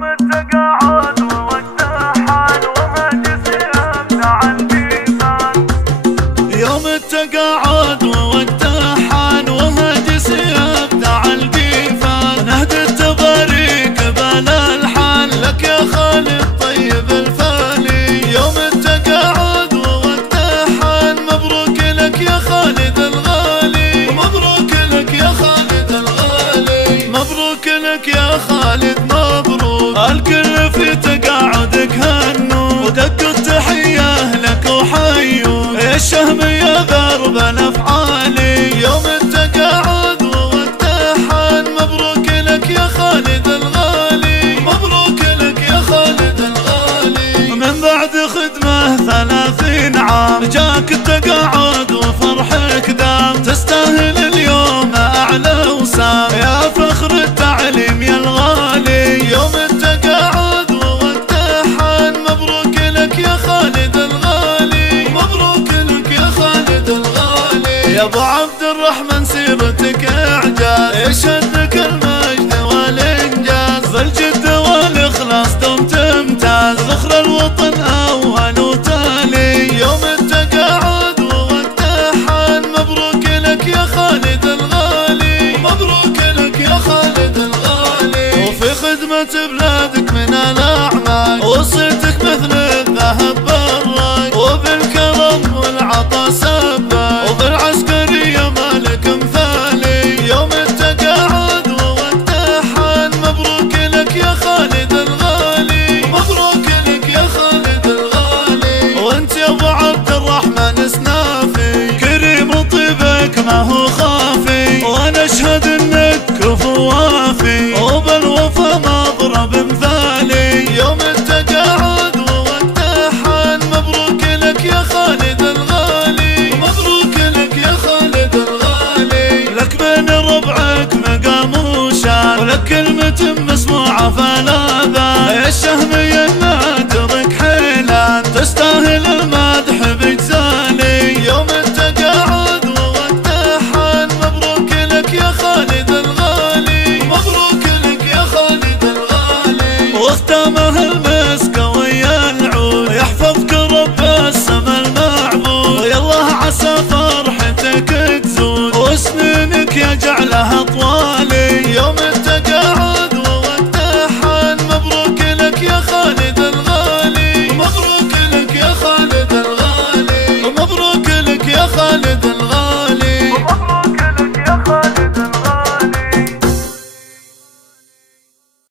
يوم التقاعد والتحان وهجس يمنع الجيفان. يوم التقاعد والتحان وهجس يمنع الجيفان. نهدي التباريك بالالحان لك يا خالد طيب الفالي. يوم التقاعد والتحان مبروك لك يا خالد الغالي. مبروك لك يا خالد الغالي. مبروك لك يا خالد مبروك. الكل في تقاعدك هنوا ودقوا التحية لك وحيوا الشهم يا غرب الافعالي. يوم التقاعد والتحان مبروك لك يا خالد الغالي. مبروك لك يا خالد الغالي. من بعد خدمة 30 عام جاك التقاعد وفرحك دام. تستاهل اليوم اعلى وسام يا فخر التعليم يا الغالي. يوم التقاعد والتحان مبروك لك يا خالد الغالي. مبروك لك يا خالد الغالي. يا ابو عبد الرحمن سيرتك اعجاز يشهدك المجد والانجاز. بالجد والاخلاص دوم تمتاز ذخر الوطن اول وتالي. يوم التقاعد والتحان مبروك لك يا خالد الغالي. مبروك لك يا خالد الغالي. وفي خدمة بلادك من الاعمال وصيتك مثل الذهب بالراي. وبالكرم والعطا سباي وبالعسكرية مالك مثالي. يوم التقاعد والتحان مبروك لك يا خالد الغالي. مبروك لك يا خالد الغالي. وانت يا ابو عبد الرحمن سنافي كريم وطيبك ما هو خافي. وانا اشهد انك كفو وافي وبالوفا مضرب مثالي. يوم التقاعد والتحان مبروك لك يا خالد الغالي. مبروك لك يا خالد الغالي. لك بين ربعك مقام وشان ولك كلمة مسموعة فلا ذا. يا الشهم يا نادرك حيلان تستاهل